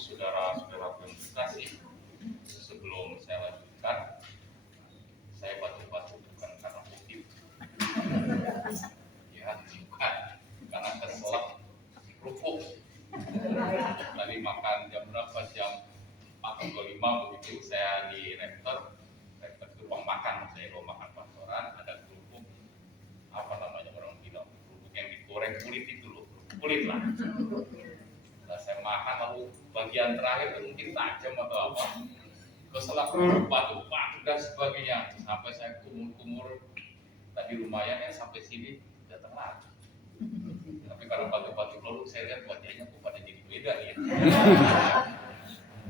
saudara-saudara kasih, sebelum saya lanjutkan, saya batuk-batuk bukan karena COVID, ya bukan karena keselak kerupuk. Tadi makan jam berapa? Jam 4:25 begitu saya di rektor ke ruang makan, saya ruang makan kantoran, ada kerupuk apa namanya orang bilang kerupuk yang digoreng kulit itu loh, kulit lah. Nah, saya makan lalu bagian terakhir itu mungkin tajam atau apa, keselak batuk dan sebagainya, sampai saya kumur-kumur. Tadi lumayan ya sampai sini datang lagi. Tapi kalau batuk-batuk lalu saya lihat wajahnya kok pada jadi beda ya.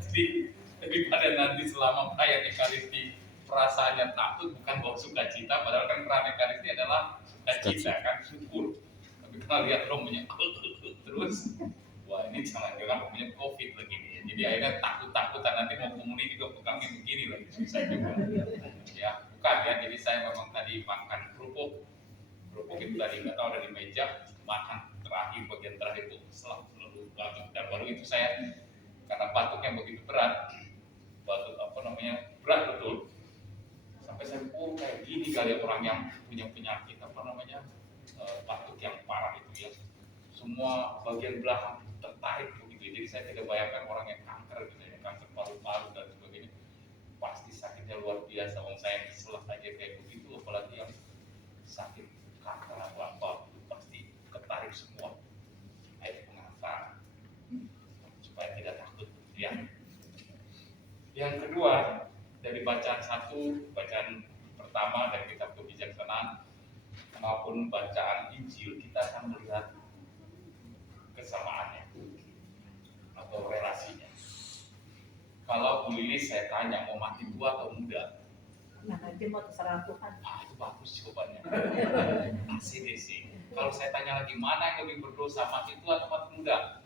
Jadi daripada nanti selama perayaan Ekaristi perasaannya takut, bukan bawa sukacita, padahal kan perayaan Ekaristi adalah sukacita kan, syukur. Tapi kalau lihat rombongan terus, wah ini jangan-jangan punya COVID lagi nih. Jadi akhirnya takut-takutan nanti mau komuni juga kami begini lagi, susah juga. Ya bukan ya, jadi saya memang tadi makan kerupuk itu tadi nggak tahu ada di meja, makan terakhir bagian terakhir itu selalu batuk, dan baru itu saya karena batuknya begitu berat, batuk berat betul, sampai saya kayak gini kali orang yang punya penyakit batuk yang parah itu ya, semua bagian belakang tertarik begitu. Jadi saya tidak bayangkan orang yang kanker gitu ya, kanker paru-paru dan sebagainya, pasti sakitnya luar biasa. Wong saya keselak aja kayak begitu, apalagi yang sakit kanker atau apa, itu pasti ketarik semua air pengantar supaya tidak takut ya. Yang kedua, dari bacaan pertama dari kitab Kebijaksanaan maupun bacaan Injil, kita akan melihat kesamaannya atau relasinya. Kalau Bu Lilis saya tanya mau mati tua atau muda? Nah, nanti mau terserah Tuhan. Itu bagus jawabannya. ACDC. Kalau saya tanya lagi, mana yang lebih berdosa, mati tua atau mati muda?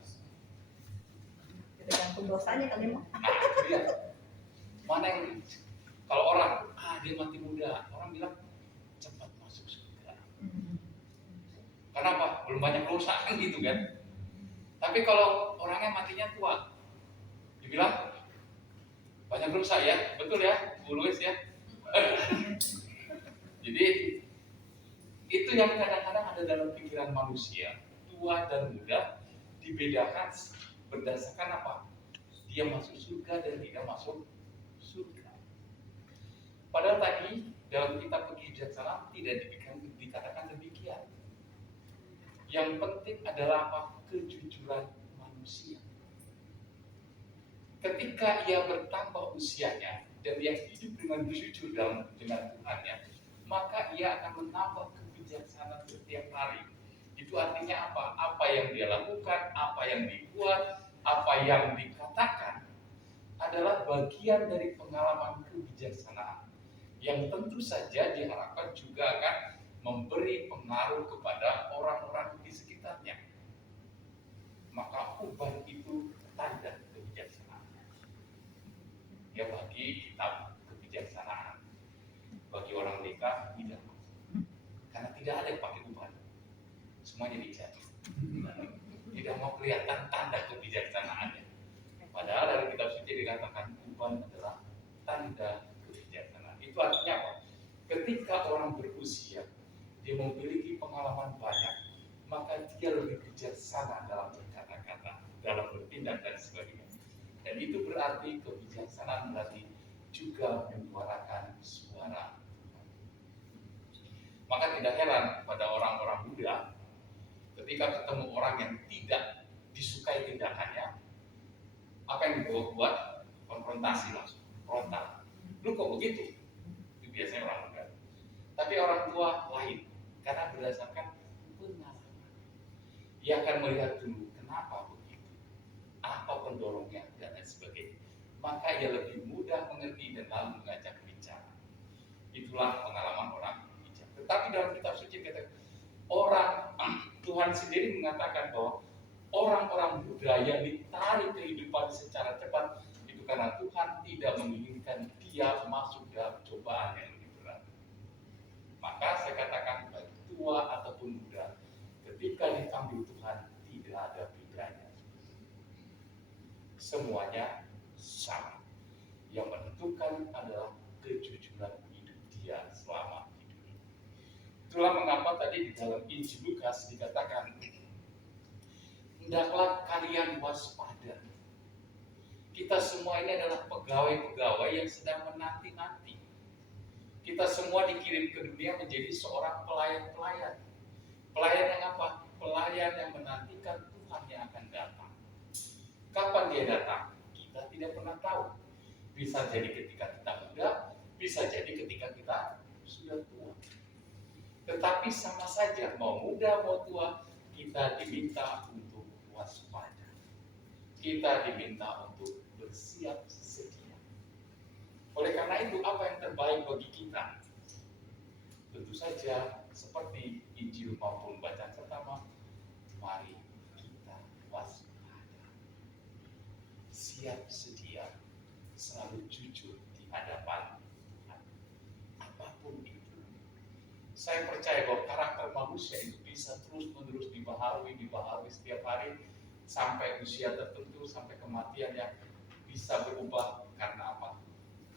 Tergantung dosanya kali mah. Nah, itu dia. Mana yang kalau orang, dia mati muda, orang bilang cepat masuk surga. Kenapa? Belum banyak dosa kan gitu kan. Tapi kalau orangnya matinya tua, dibilang banyak dosa ya, betul ya, Bu Luis ya. Jadi itu yang kadang-kadang ada dalam pikiran manusia, tua dan muda dibedakan berdasarkan apa? Dia masuk surga dan tidak masuk surga. Padahal tadi dalam kitab Kebijaksanaan tidak dikatakan demikian. Yang penting adalah apa? Kejujuran manusia. Ketika ia bertambah usianya dan dia hidup dengan jujur dengan Tuhannya, maka ia akan menambah kebijaksanaan setiap hari. Itu artinya apa? Apa yang dia lakukan, apa yang dibuat, apa yang dikatakan adalah bagian dari pengalaman kebijaksanaan yang tentu saja diharapkan juga akan memberi pengaruh kepada orang-orang di sekitarnya. Maka uban itu tanda kebijaksanaan. Ya bagi kitab Kebijaksanaan, bagi orang deka tidak, karena tidak ada yang pakai uban, semuanya dicat. Tidak mau kelihatan tanda kebijaksanaannya. Padahal dari kitab suci dikatakan uban adalah tanda kebijaksanaan. Itu artinya apa? Ketika orang berusia, dia memiliki pengalaman banyak, maka dia lebih bijaksana dalam berkata-kata, dalam bertindak dan sebagainya. Dan itu berarti kebijaksanaan berarti juga menyuarakan suara. Maka tidak heran pada orang-orang muda ketika ketemu orang yang tidak disukai tindakannya, apa yang dibuat? Konfrontasi langsung, frontal. Lu kok begitu? Itu biasanya orang muda. Tapi orang tua lain, karena berdasarkan pengalaman. Dia akan melihat dulu kenapa begitu, apa pendorongnya dan lain sebagainya. Maka ia lebih mudah mengerti dan lalu mengajak bicara. Itulah pengalaman orang bijak. Tetapi dalam kitab suci Tuhan sendiri mengatakan bahwa orang-orang muda yang ditarik kehidupan secara cepat itu karena Tuhan tidak menginginkan dia masuk dalam cobaan yang lebih berat. Maka saya katakan baik tua ataupun muda, ketika dipanggil Tuhan tidak ada bedanya. semuanya sama. Yang menentukan adalah kejujuran hidup dia selama hidup. Itulah mengapa tadi di dalam Injil Lukas dikatakan, hendaklah kalian waspada. Kita semua ini adalah pegawai-pegawai yang sedang menanti-nanti. Kita semua dikirim ke dunia menjadi seorang pelayan-pelayan. Pelayan yang apa? Pelayan yang menantikan Tuhan yang akan datang. Kapan dia datang? Kita tidak pernah tahu. Bisa jadi ketika kita muda, bisa jadi ketika kita sudah tua. Tetapi sama saja, mau muda mau tua, kita diminta untuk waspada. Kita diminta untuk bersiap sedia. Oleh karena itu, apa yang terbaik bagi kita? Tentu saja, seperti Injil maupun bacaan pertama, mari kita waspada. Siap sedia, selalu jujur di hadapan Tuhan. Apapun itu. Saya percaya bahwa karakter manusia itu bisa terus-menerus dibaharui setiap hari sampai usia tertentu, sampai kematian yang bisa berubah karena apa?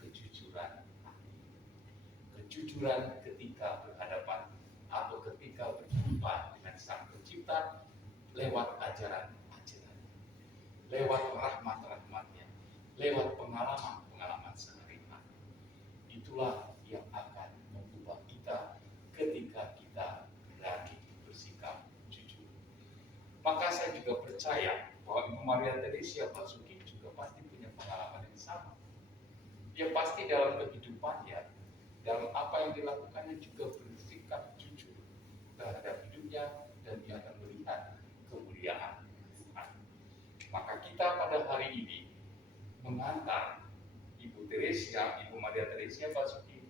Kejujuran. Kejujuran ketika berhadapan atau ketika berjumpa dengan Sang Pencipta lewat ajaran-ajaran, lewat rahmat-rahmatnya, lewat pengalaman-pengalaman sehari-hari. Itulah yang akan mengubah kita ketika kita berani bersikap jujur. Maka saya juga percaya bahwa Ibu Maria Teresia Basuki juga pasti punya pengalaman yang sama. Dia pasti dalam kehidupannya, dalam apa yang dilakukannya juga bersikap jujur terhadap hidupnya, dan dia akan melihat kemuliaan Tuhan. Maka kita pada hari ini mengantar Ibu Maria Teresia Basuki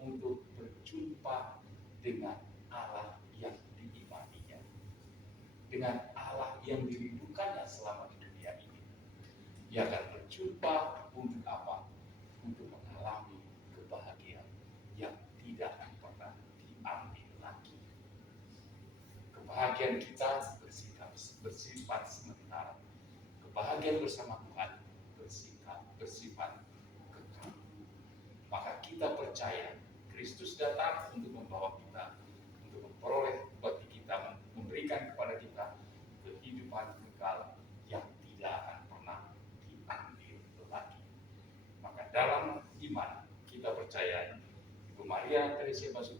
untuk berjumpa dengan Allah yang diimaninya, dengan Allah yang dirindukannya selama di dunia ini. Dia akan berjumpa untuk apa? Untuk mengalami kebahagiaan yang tidak akan pernah diambil lagi. Kebahagiaan kita bersifat sementara. Kebahagiaan bersama Tuhan bersifat kekal. Maka kita percaya Kristus datang untuk membawa kita, untuk memperoleh bagi kita, memberikan kepada kita kehidupan kekal yang tidak akan pernah diambil lagi. Maka dalam iman kita percaya Ibu Maria Teresia Basuki